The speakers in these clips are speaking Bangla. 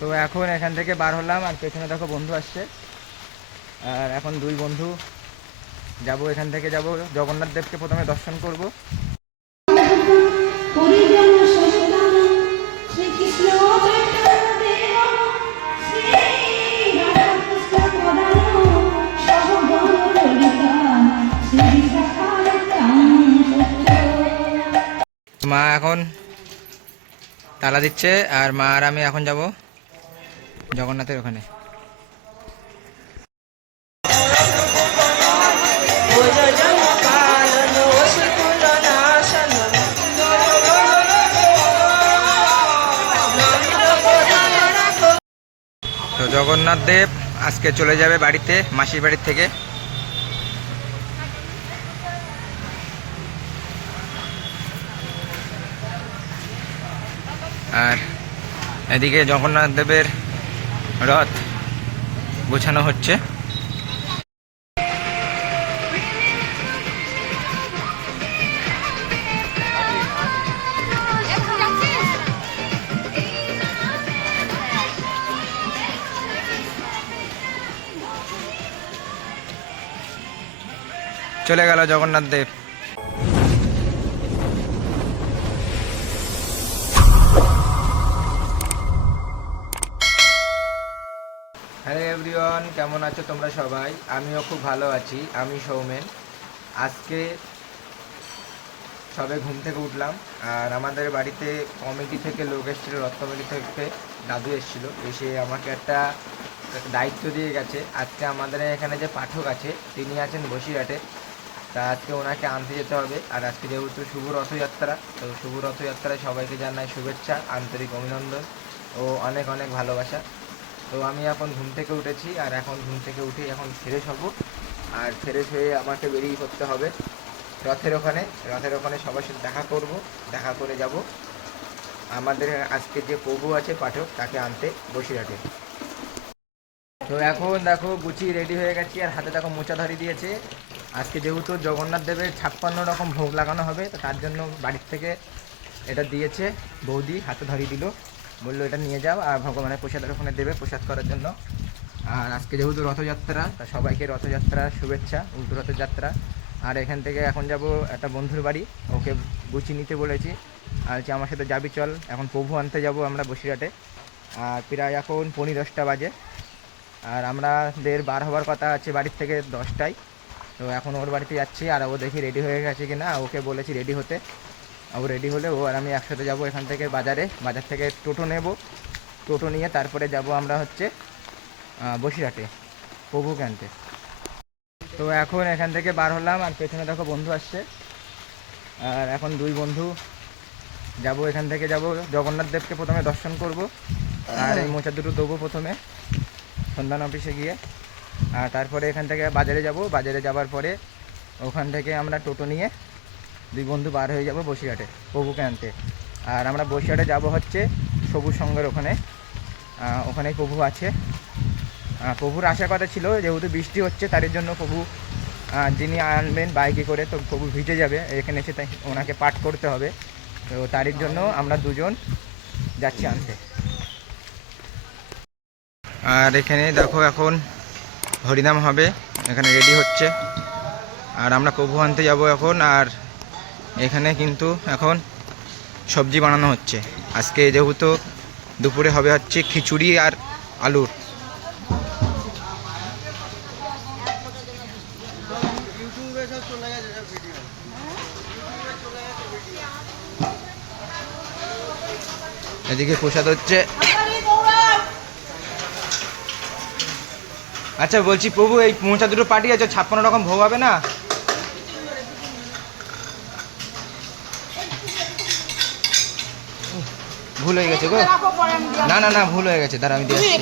তো এখন এখান থেকে বার হলাম, আর পেছনে দেখো বন্ধু আসছে। আর এখন দুই বন্ধু যাব, এখান থেকে যাব জগন্নাথ দেবকে প্রথমে দর্শন করব। মা এখন তালা দিচ্ছে, আর মা আর আমি এখন যাব জগন্নাথের ওখানে। তো জগন্নাথ দেব আজকে চলে যাবে বাড়িতে, মাসির বাড়ির থেকে। আর এদিকে জগন্নাথ দেবের রথ গোছানো হচ্ছে। চলে গেল জগন্নাথ দেব। হ্যালো এভরিওয়ান, কেমন আছো তোমরা সবাই? আমিও খুব ভালো আছি। আমি সৌমেন। আজকে সবে ঘুম থেকে উঠলাম, আর আমাদের বাড়িতে কমিটি থেকে লোক এসেছিলো, রথ কমিটি থেকে দাদু এসেছিলো, এসে আমাকে একটা দায়িত্ব দিয়ে গেছে। আজকে আমাদের এখানে যে পাঠক আছে তিনি আছেন বসিরহাটে, তা আজকে ওনাকে আনতে যেতে হবে। আর আজকে যেহেতু শুভ রথযাত্রা, তো শুভ রথযাত্রায় সবাইকে জানাই শুভেচ্ছা, আন্তরিক অভিনন্দন ও অনেক অনেক ভালোবাসা। তো আমি এখন ঘুম থেকে উঠেছি, আর এখন ঘুম থেকে উঠে এখন ফ্রেশ হব, আর ফ্রেশ হয়ে আমাকে বেরিয়ে পড়তে হবে রথের ওখানে। রথের ওখানে সবার সাথে দেখা করব, দেখা করে যাব আমাদের আজকে যে প্রভু আছে পাঠক তাকে আনতে বসিরহাটে। তো এখন দেখো গুচি রেডি হয়ে গেছি, আর হাতে দেখো মোচা ধরিয়ে দিয়েছে। আজকে যেহেতু জগন্নাথ দেবের 56 রকম ভোগ লাগানো হবে, তো তার জন্য বাড়ির থেকে এটা দিয়েছে বৌদি, হাতে ধরিয়ে দিল, বললো এটা নিয়ে যাও আর ভগবানের প্রসাদের ওখানে দেবে প্রসাদ করার জন্য। আর আজকে যেহেতু রথযাত্রা, তা সবাইকে রথযাত্রার শুভেচ্ছা, উল্টো রথযাত্রা। আর এখান থেকে এখন যাব একটা বন্ধুর বাড়ি, ওকে গুছিয়ে নিতে বলেছি, আর হচ্ছে আমার সাথে যাবি চল। এখন প্রভু আনতে যাব আমরা বসিরহাটে, আর প্রায় এখন 10:30 বাজে, আর আমাদের বার হওয়ার কথা আছে বাড়ির থেকে 10টায়। তো এখন ওর বাড়িতে যাচ্ছি, আর ও দেখি রেডি হয়ে গেছে কি না, ওকে বলেছি রেডি হতে। ও রেডি হলে ও আর আমি একসাথে যাব এখান থেকে বাজারে, বাজার থেকে টোটো নেব, টোটো নিয়ে তারপরে যাব আমরা হচ্ছে বসিরহাটে প্রভুকে আনতে। তো এখন এখান থেকে বার হলাম, আর পেছনে দেখো বন্ধু আসছে। আর এখন দুই বন্ধু যাব, এখান থেকে যাব জগন্নাথ দেবকে প্রথমে দর্শন করব, আর এই মোচা দুটো দেবো প্রথমে সন্ধান অফিসে গিয়ে। আর তারপরে এখান থেকে বাজারে যাব, বাজারে যাওয়ার পরে ওখান থেকে আমরা টোটো নিয়ে দুই বন্ধু বার হয়ে যাব বসিরহাটে প্রভুকে আনতে। আর আমরা বসিরহাটে যাব হচ্ছে সবুজ সঙ্গের ওখানে, ওখানেই প্রভু আছে। প্রভুর আসার কথা ছিল, যেহেতু বৃষ্টি হচ্ছে তার জন্য প্রভু যিনি আনবেন বাইকে করে, তো প্রভু ভিজে যাবে এখানে এসে, তাই ওনাকে পাঠ করতে হবে। তো তার জন্য আমরা দুজন যাচ্ছি আনতে। আর এখানে দেখো এখন হরিনাম হবে, এখানে রেডি হচ্ছে, আর আমরা প্রভু আনতে যাব এখন। আর এখানে কিন্তু এখন সবজি বানানো হচ্ছে। আজকে যেহেতু দুপুরে হবে হচ্ছে খিচুড়ি আর আলুর। এদিকে প্রসাদ হচ্ছে। আচ্ছা বলছি প্রভু, এই মোচা দুটো পাঠিয়ে আছে, 56 রকম ভোগ হবে না? ভুল হয়ে গেছে গো, না না না ভুল হয়ে গেছে, দাঁড়া আমি দিয়ে আসছি।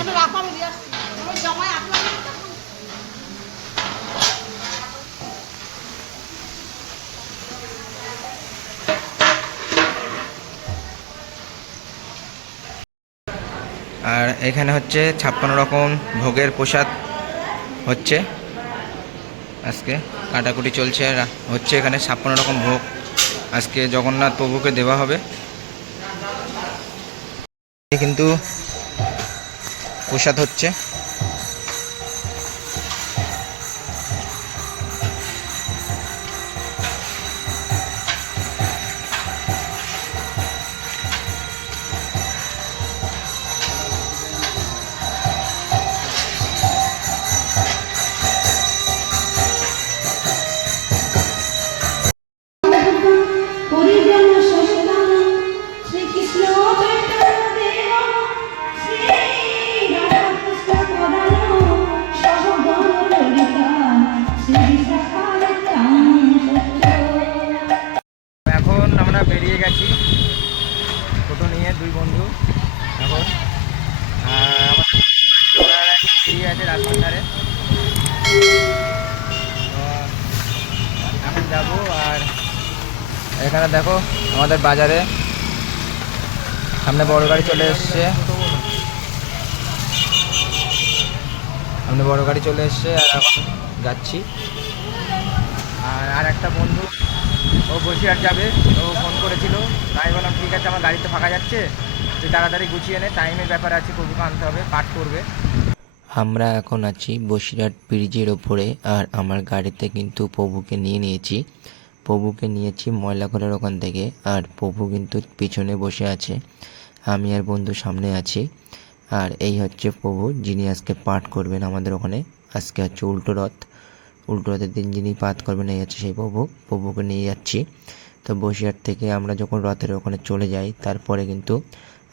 আর এখানে হচ্ছে 56 রকম ভোগের প্রসাদ হচ্ছে, আজকে কাটাকুটি চলছে, আর হচ্ছে এখানে 56 রকম ভোগ আজকে জগন্নাথ প্রভুকে দেওয়া হবে। কিন্তু প্রসাদ হচ্ছে। এখন আমরা বেরিয়ে গেছি টোটো নিয়ে দুই বন্ধু। এখন বেরিয়ে আছে রাস্তার ধারে। এখন যাবো। আর এখানে দেখো আমাদের বাজারে সামনে বড় গাড়ি চলে এসছে, সামনে বড় গাড়ি চলে এসছে। আর এখন যাচ্ছি। আর একটা বন্ধু ও বসিরহাট যাবে, ও ফোন করেছিল, তাই বললাম ঠিক আছে আমার গাড়িতে ফাঁকা যাচ্ছে, তুই তাড়াতাড়ি গুছিয়ে নে, টাইমের ব্যাপার আছে, প্রভুকে আনতে হবে, পাঠ করবে। আমরা এখন আছি বসিরহাট ব্রিজের ওপরে। আর আমার গাড়িতে কিন্তু প্রভুকে নিয়ে নিয়েছি, প্রভুকে নিয়েছি ময়লাঘরের ওখান থেকে। আর প্রভু কিন্তু পিছনে বসে আছে, আমি আর বন্ধু সামনে আছি। আর এই হচ্ছে প্রভু, যিনি আজকে পাঠ করবেন আমাদের ওখানে। আজকে হচ্ছে উল্টো রথের দিন যিনি পাঠ করবেন, এই হচ্ছে সেই প্রভুকে নিয়ে যাচ্ছি। তো বসিরহাট থেকে আমরা যখন রথের ওখানে চলে যাই, তারপরে কিন্তু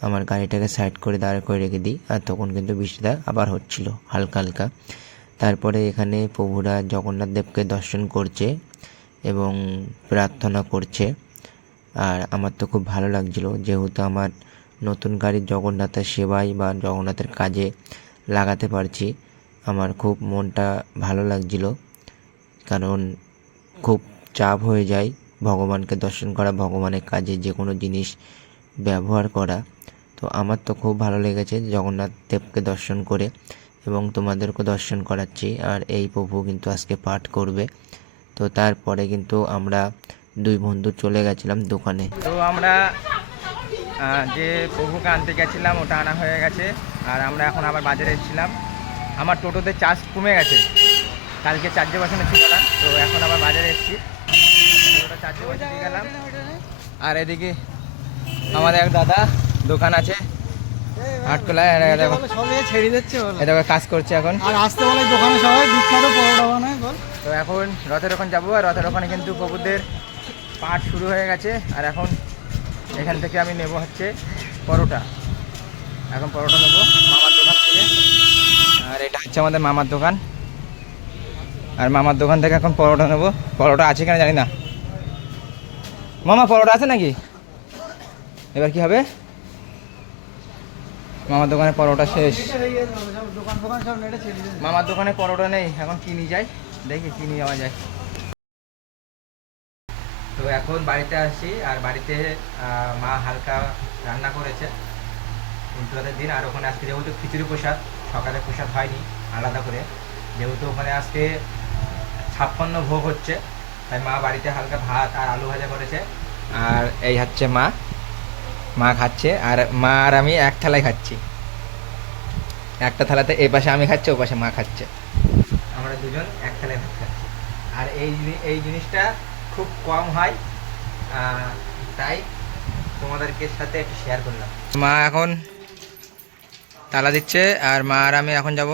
আমার গাড়িটাকে সাইড করে দাঁড় করে রেখে দিই। আর তখন কিন্তু বৃষ্টিটা আবার হচ্ছিল হালকা হালকা। তারপরে এখানে প্রভুরা জগন্নাথ দেবকে দর্শন করছে এবং প্রার্থনা করছে। আর আমার তো খুব ভালো লাগছিল, যেহেতু আমার নতুন গাড়ির জগন্নাথের সেবায় বা জগন্নাথের কাজে লাগাতে পারছি। আমার খুব মনটা ভালো লাগছিল, কারণ খুব চাপ হয়ে যায় ভগবানকে দর্শন করা, ভগবানের কাজে যে কোনো জিনিস ব্যবহার করা। তো আমার তো খুব ভালো লেগেছে জগন্নাথ দেবকে দর্শন করে, এবং তোমাদেরকে দর্শন করাচ্ছি। আর এই প্রভু কিন্তু আজকে পাঠ করবে। তো তারপরে কিন্তু আমরা দুই বন্ধু চলে গেছিলাম দোকানে। তো আমরা যে প্রভুকে আনতে গেছিলাম ওটা আনা হয়ে গেছে। আর আমরা এখন আবার বাজারে এসেছিলাম। আমার টোটোতে চার্জ কমে গেছে, কালকে চার্জে বসানো ছিল না, তো এখন আবার বাজারে এসেছি, টোটোটা চার্জে বসে দিয়ে গেলাম। আর এদিকে আমাদের এক দাদা দোকান আছে আটকলায়, ছেড়ে দিচ্ছে, এটা কাজ করছে এখন। আর আসতে বলে দোকানে সবাই বিখ্যাত পরোটা বানায় বল। তো এখন রথের ওখানে যাবো। আর রথের ওখানে কিন্তু প্রভুদের পাঠ শুরু হয়ে গেছে। আর এখন এখান থেকে আমি নেব হচ্ছে পরোটা। এখন পরোটা নেবো মামার দোকান থেকে। আর এটা হচ্ছে আমাদের মামার দোকান। আর মামার দোকান থেকে এখন পরোটা নেবো। পরোটা আছে কিনা জানি না। মামা পরোটা আছে নাকি? এবার কি হবে? মামার দোকানে পরোটা শেষ। মামার দোকানে পরোটা নেই, এখন কিনি যাই, দেখি কিনে যাওয়া যায়। তো এখন বাড়িতে আসি। আর বাড়িতে মা হালকা রান্না করেছে উল্টো রথের দিন। আর ওখানে আজকে যেহেতু খিচুড়ি প্রসাদ, সকালে প্রসাদ হয়নি আলাদা করে, যেহেতু ওখানে আজকে 56 ভোগ হচ্ছে, তাই মা বাড়িতে হালকা ভাত আর আলু ভাজা করেছে। আর এই হচ্ছে মা খাচ্ছে। আর মা আর আমি এক থালায় খাচ্ছি, একটা থালাতে এ পাশে আমি খাচ্ছি, ও পাশে মা খাচ্ছে, আমরা দুজন এক থালায় ভাত খাচ্ছি। আর এই জিনিসটা খুব কম হয়, তাই তোমাদেরকে সাথে একটু শেয়ার করলাম। মা এখন তালা দিচ্ছে। আর মা আর আমি এখন যাব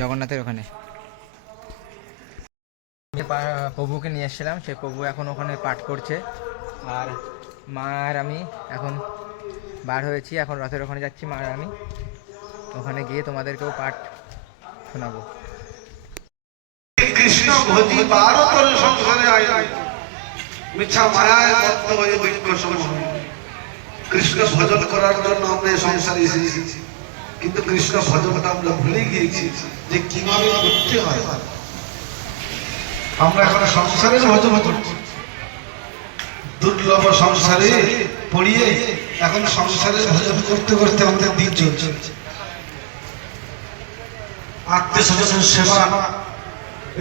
জগন্নাথের ওখানে। প্রভুকে নিয়ে এসেছিলাম, সে প্রভু এখন ওখানে পাঠ করছে। আর মা আর আমি এখন বার হয়েছি, এখন রথের ওখানে যাচ্ছি। মা আর আমি ওখানে গিয়ে তোমাদেরকেও পাঠ শোনাবো। কৃষ্ণ ভজি ভারতের সংসারে আই মিথ্যা মায়ায় বদ্ধ হয়ে বৈক্য সমূহ। কৃষ্ণ ভজন করার জন্য আমরা সংসারে এসেছি, কিন্তু কৃষ্ণ ভজনটা আমরা ভুলে গিয়েছি যে কিভাবে করতে হয়। আমরা এখন সংসারের ভজন করছি, দুর্লভ সংসারে পড়িয়ে এখন সংসারের ভজন করতে করতে আমাদের দিন চলছে। আত্মীয় স্বজনের সেবা,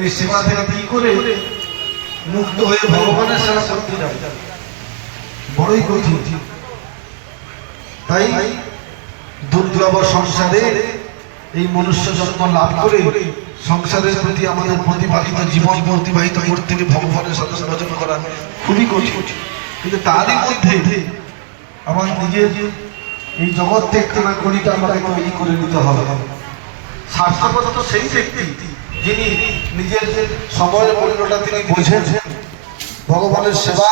এই সেবা থেকে কি করে মুক্ত হয়ে ভগবানের সেবা করতে যাবে, বড়ই কঠিন। তাই দুর্লভ সংসারে এই মনুষ্য জন্ম লাভ করে সংসারের প্রতি আমাদের প্রতিপালিত জীবন অতিবাহিত করতে গিয়ে ভগবানের সাথে ভজন করা খুবই কঠিন। কিন্তু তারই মধ্যে আমার নিজের এই জগৎ থেকে করিটা আমাকে তৈরি করে নিতে হবে। স্বার্থপর তো সেই ব্যক্তি যিনি নিজের সময়ের মূল্যটা তিনি বোঝেন, ভগবানের সেবা,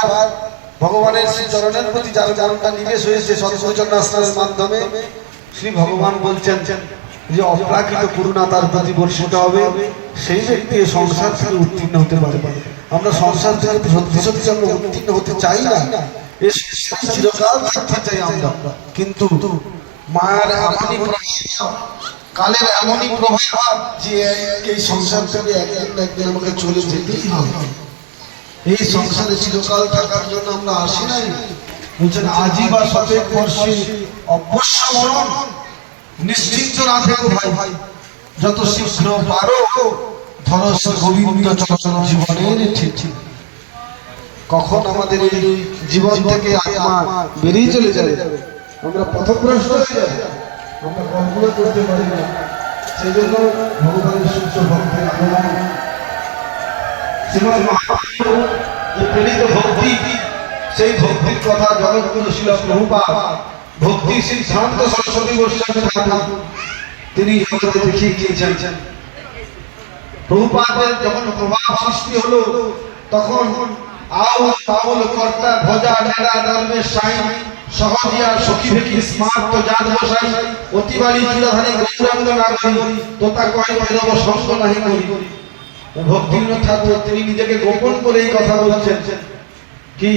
ভগবানের শ্রী চরণের প্রতি যার মনটা নিবেশ হয়েছে সৎসচরণাশ্রয়ের মাধ্যমে, শ্রী ভগবান বলছেন যে অপ্রাকৃত করুণা তার প্রতি বর্ষিত হবে, সেই ব্যক্তি এই সংসার থেকে উত্তীর্ণ হতে পারে। আমরা সংসার থেকে সত্যি সত্যি আমরা উত্তীর্ণ হতে চাই না, এই সংসারে চিরকাল থাকতে চাই আমরা। কিন্তু মায়ের এমনই প্রভাব, কালের এমনই প্রভাব যে এই সংসার থেকে একদিন না একদিন আমাকে চলে যেতেই হবে। এই সংসারে চিরকাল থাকার জন্য আমরা আসি নাই। বলছেন আজি বা শতেক বর্ষে অবশ্য মরণ, নিশ্চিন্ত না থেকো ভাই, যত শীঘ্র পারো ধরো গোবিন্দ চরণ জীবনের ঠিক। কখন আমাদের এই জীবন থেকে আত্মা বেরিয়ে চলে যাবে, আমরা পথভ্রষ্ট হয়ে যাবে, আমরা কল্পনা করতে পারি না। সেই জন্য ভগবানের সূর্য ভক্তের আগমন, শ্রীমৎ মহাপ্রভু যে প্রেরিত ভক্তি, সেই ভক্তির কথা জগৎগুরু শিল প্রভুপাদ ভক্তি সিদ্ধান্ত সরস্বতী গোস্বামী ঠাকুর তিনি জগতে দেখিয়ে গিয়েছেন। প্রভুপাদের যখন প্রভাব সৃষ্টি হলো, তখন আউল তাউল কর্তা ভজা নেড়া ধর্মের সাই সহজিয়া সখী ভেকি স্মার্ত জাত বসাই অতিবাড়ি চূড়াধারী গৌরাঙ্গ নাগরী তোতা কয় ভৈরব সঙ্গ নাহি করি। ভক্তিবিনোদ ঠাকুর তিনি নিজেকে গোপন করে এই কথা বলছেন কি,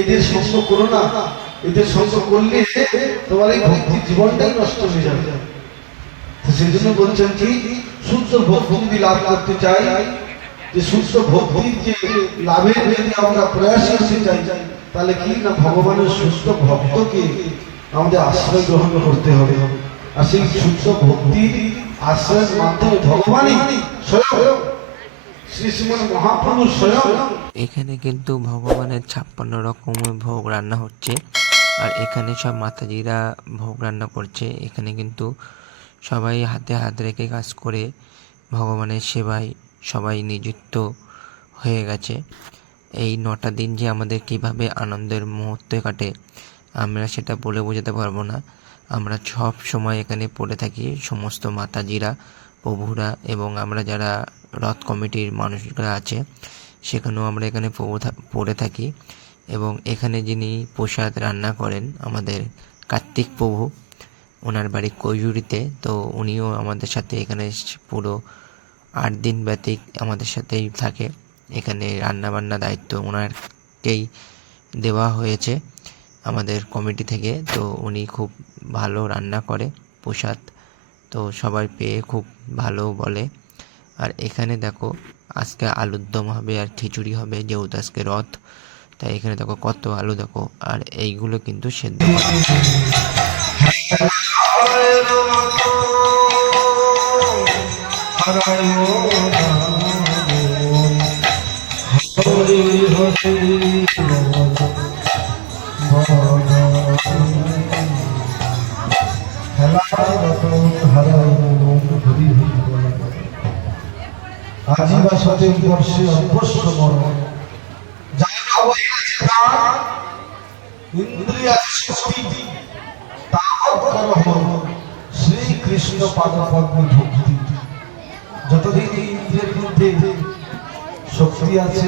এদের সঙ্গ করো না, এদের সঙ্গ করলে তোমার এই ভক্তি জীবনটাই নষ্ট হয়ে যাবে। সেই জন্য বলছেন কি, শুদ্ধ ভক্তি যদি লাভ করতে চাই, যে শুদ্ধ ভক্তির যে লাভের যদি আমরা প্রয়াস করতে চাই, তাহলে কি না ভগবানের সুস্থ ভক্তকে আমাদের আশ্রয় গ্রহণ করতে হবে। আর সেই শুদ্ধ ভক্তির আশ্রয়ের মাধ্যমে ভগবানই স্বয়ং শ্রী শ্রীমন মহাপ্রভু স্বয়ং। এখানে কিন্তু ভগবানের 56 রকমের ভোগ রান্না হচ্ছে, আর এখানে সব মাতাজিরা ভোগ রান্না করছে। এখানে কিন্তু সবাই হাতে হাত রেখে কাজ করে ভগবানের সেবায় সবাই নিযুক্ত হয়ে গেছে। এই 9টা দিন যে আমাদের কিভাবে আনন্দের মুহূর্তে কাটে আমরা সেটা বলে বোঝাতে পারবো না। আমরা সব সময় এখানে পড়ে থাকি, সমস্ত মাতাজিরা, প্রভুরা এবং আমরা যারা রথ কমিটির মানুষরা আছে সেখানেও আমরা এখানে পড়ে থাকি। এবং এখানে যিনি প্রসাদ রান্না করেন আমাদের কার্তিক প্রভু, ওনার বাড়ি কৈজুরিতে, তো উনিও আমাদের সাথে এখানে পুরো 8 দিন ব্যতীত আমাদের সাথেই থাকে। এখানে রান্নাবান্না দায়িত্ব ওনারকেই দেওয়া হয়েছে আমাদের কমিটি থেকে। তো উনি খুব ভালো রান্না করে প্রসাদ, তো সবাই পেয়ে খুব ভালো বলে। আর এখানে দেখো আজকে আলুর দম হবে আর খিচুড়ি হবে, যেহেতু আজকে রথ, তাই এখানে দেখো কত আলু দেখো, আর এইগুলো কিন্তু সেদ্ধ করা। আজি বা শতেক বর্ষে অবশ্য মরণ, ইন্দ্রিয়া শক্তি শ্রীকৃষ্ণ পাদপদ্মে ভক্তি। যতদিন এই ইন্দ্রিয়ের মধ্যে শক্তি আছে,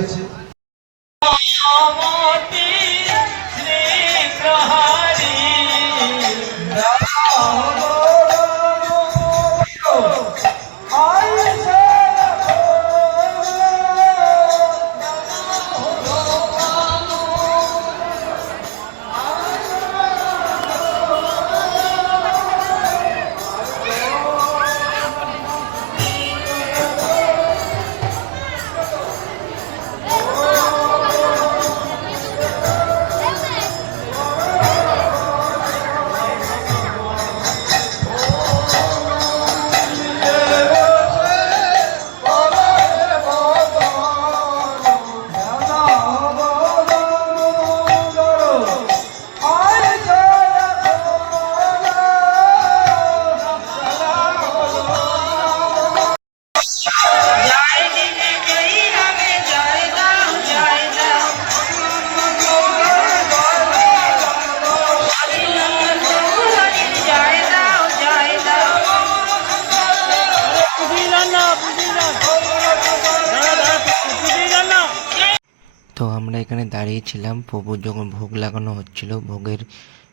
তো আমরা এখানে দাঁড়িয়েছিলাম, প্রভুর যখন ভোগ লাগানো হচ্ছিল ভোগের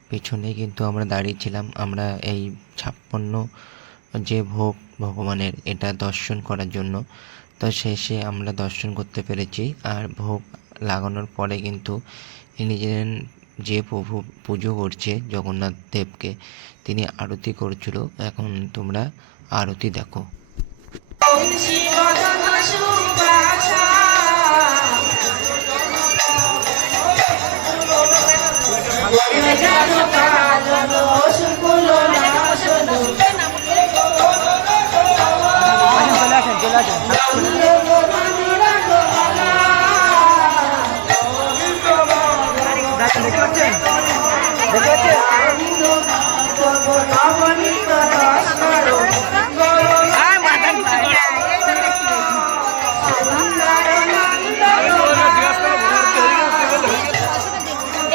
পেছনে কিন্তু আমরা দাঁড়িয়েছিলাম। আমরা এই 56 যে ভোগ ভগবানের এটা দর্শন করার জন্য। তো শেষে আমরা দর্শন করতে পেরেছি। আর ভোগ লাগানোর পরে কিন্তু ইনি যে প্রভু পুজো করছে জগন্নাথ দেবকে, তিনি আরতি করছিল। এখন তোমরা আরতি দেখো।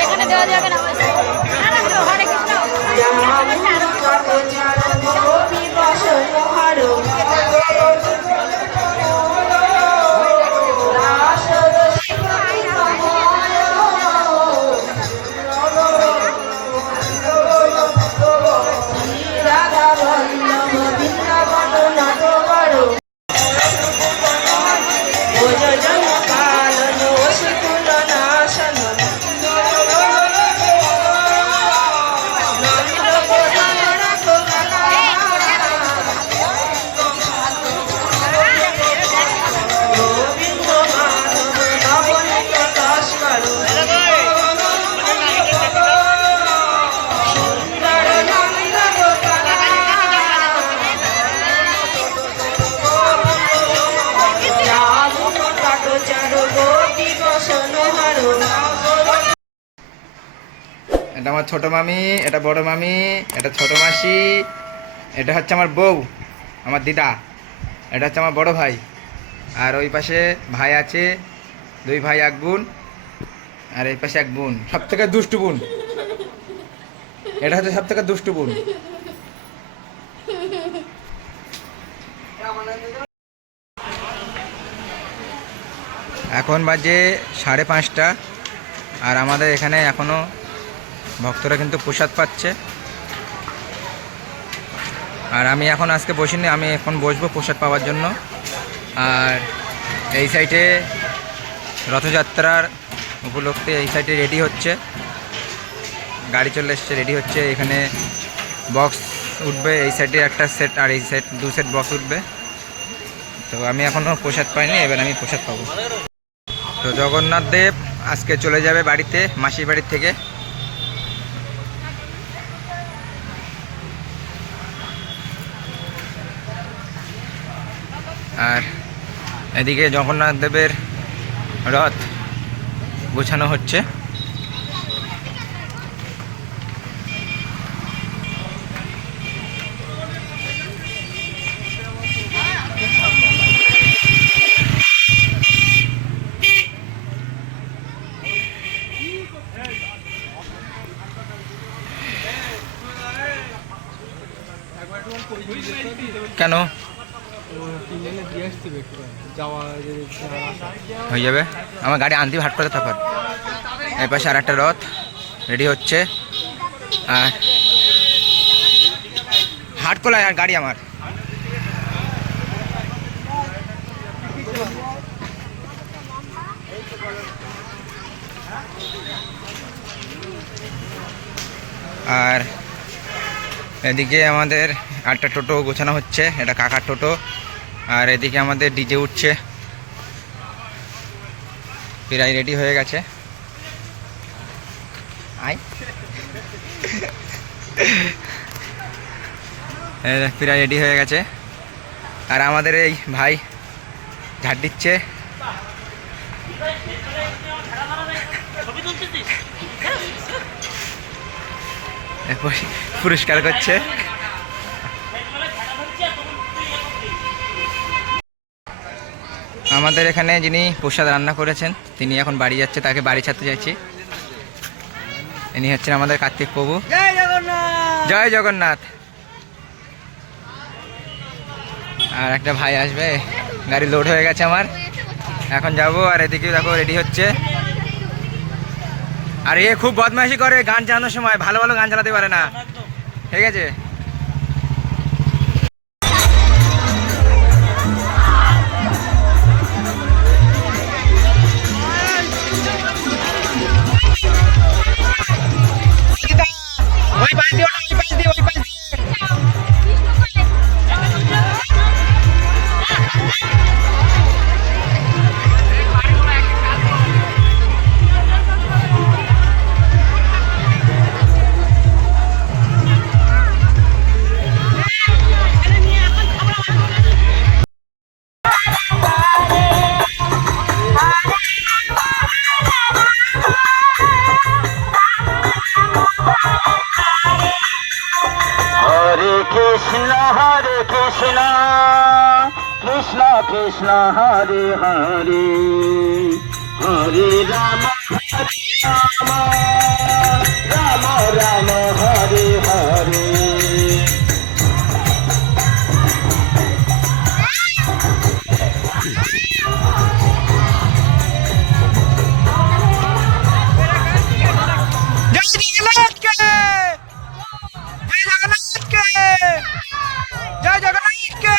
এখানে দেওয়া যাবে না হরে কৃষ্ণ এটা আমার ছোট মামি, এটা বড় মামি, এটা ছোট মাসি, এটা হচ্ছে আমার বউ, আমার দিদা, এটা হচ্ছে আমার বড় ভাই। আর ওই পাশে ভাই আছে, 2 ভাই 1 বোন, আর এই পাশে 1 বোন, সব থেকে দুষ্টু বোন। এটা হচ্ছে সব থেকে দুষ্টু বোন। এখন বাজে 5:30, আর আমাদের এখানে এখনো ভক্তরা কিন্তু প্রসাদ পাচ্ছে। আর আমি এখন আজকে বসিনি, আমি এখন বসবো প্রসাদ পাওয়ার জন্য। আর এই সাইডে রথযাত্রার উপলক্ষে এই সাইডে রেডি হচ্ছে, গাড়ি চলে এসছে, রেডি হচ্ছে। এখানে বক্স উঠবে, এই সাইডে একটা সেট আর এই সাইড 2 সেট বক্স উঠবে। তো আমি এখনও প্রসাদ পাইনি, এবার আমি প্রসাদ পাবো। তো জগন্নাথ দেব আজকে চলে যাবে বাড়িতে, মাসির বাড়ির থেকে। আর এদিকে জগন্নাথ দেবের রথ গোছানো হচ্ছে। কেন হয়ে যাবে, আমার গাড়ি আনতে হাট করে তারপর। এই পাশে আর একটা রথ রেডি হচ্ছে, আর হাট কোলায় আর গাড়ি আমার। আর এদিকে আমাদের আটটা টোটো গোছানো হচ্ছে, এটা কাকার টোটো। আর এদিকে আমাদের ডিজে উঠছে, প্রায় রেডি হয়ে গেছে। প্রায় রেডি হয়ে গেছে। আর আমাদের এই ভাই ঝাড় দিচ্ছে। পুরস্কার করছে। আমাদের এখানে যিনি প্রসাদ রান্না করেছেন তিনি এখন বাড়ি যাচ্ছে, তাকে বাড়ি ছাড়তে চাইছি। ইনি হচ্ছেন আমাদের কার্তিক প্রভু। জয় জগন্নাথ। আর একটা ভাই আসবে, গাড়ি লোড হয়ে গেছে আমার, এখন যাব। আর এদিকে দেখো রেডি হচ্ছে। আর এ খুব বদমাইশি করে গান চালানোর সময়, ভালো ভালো গান চালাতে পারে না, ঠিক আছে। ওই পাশ দিয়ে ওটা, ওই পাশ দিয়ে, ওই পাশ দিয়ে। হরে কৃষ্ণ কৃষ্ণ কৃষ্ণ হরে হরে, হরে রাম রাম রাম হরে হরে। জয় জগন্নাথকে।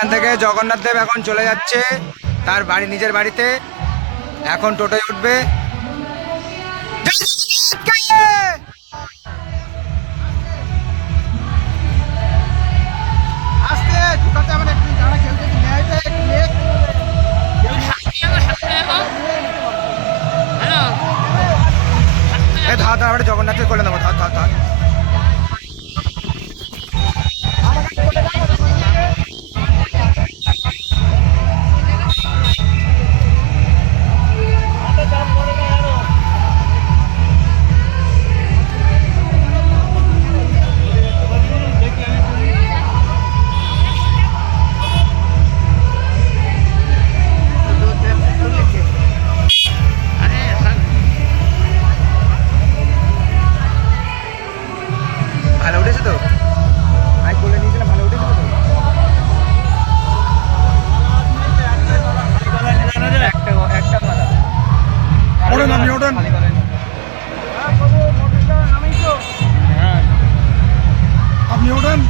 এখান থেকে জগন্নাথ দেব এখন চলে যাচ্ছে তার বাড়ি, নিজের বাড়িতে। এখন টোটোয় উঠবে। ধর ধর, আমরা জগন্নাথের করে নেবো, ধর ধর ধর। ভালো উঠেছে তো? আমি বলে নিয়েছিলাম ভালো উঠেছে তো? একটা মাথা। ওঠেন, আপনি ওঠেন। আপনি ওঠেন।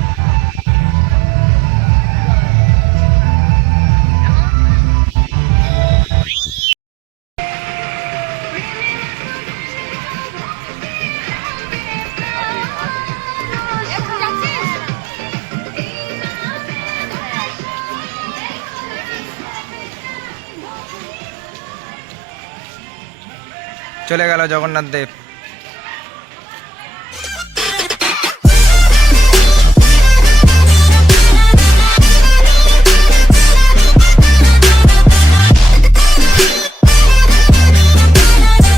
চলে গেল জগন্নাথ দেব।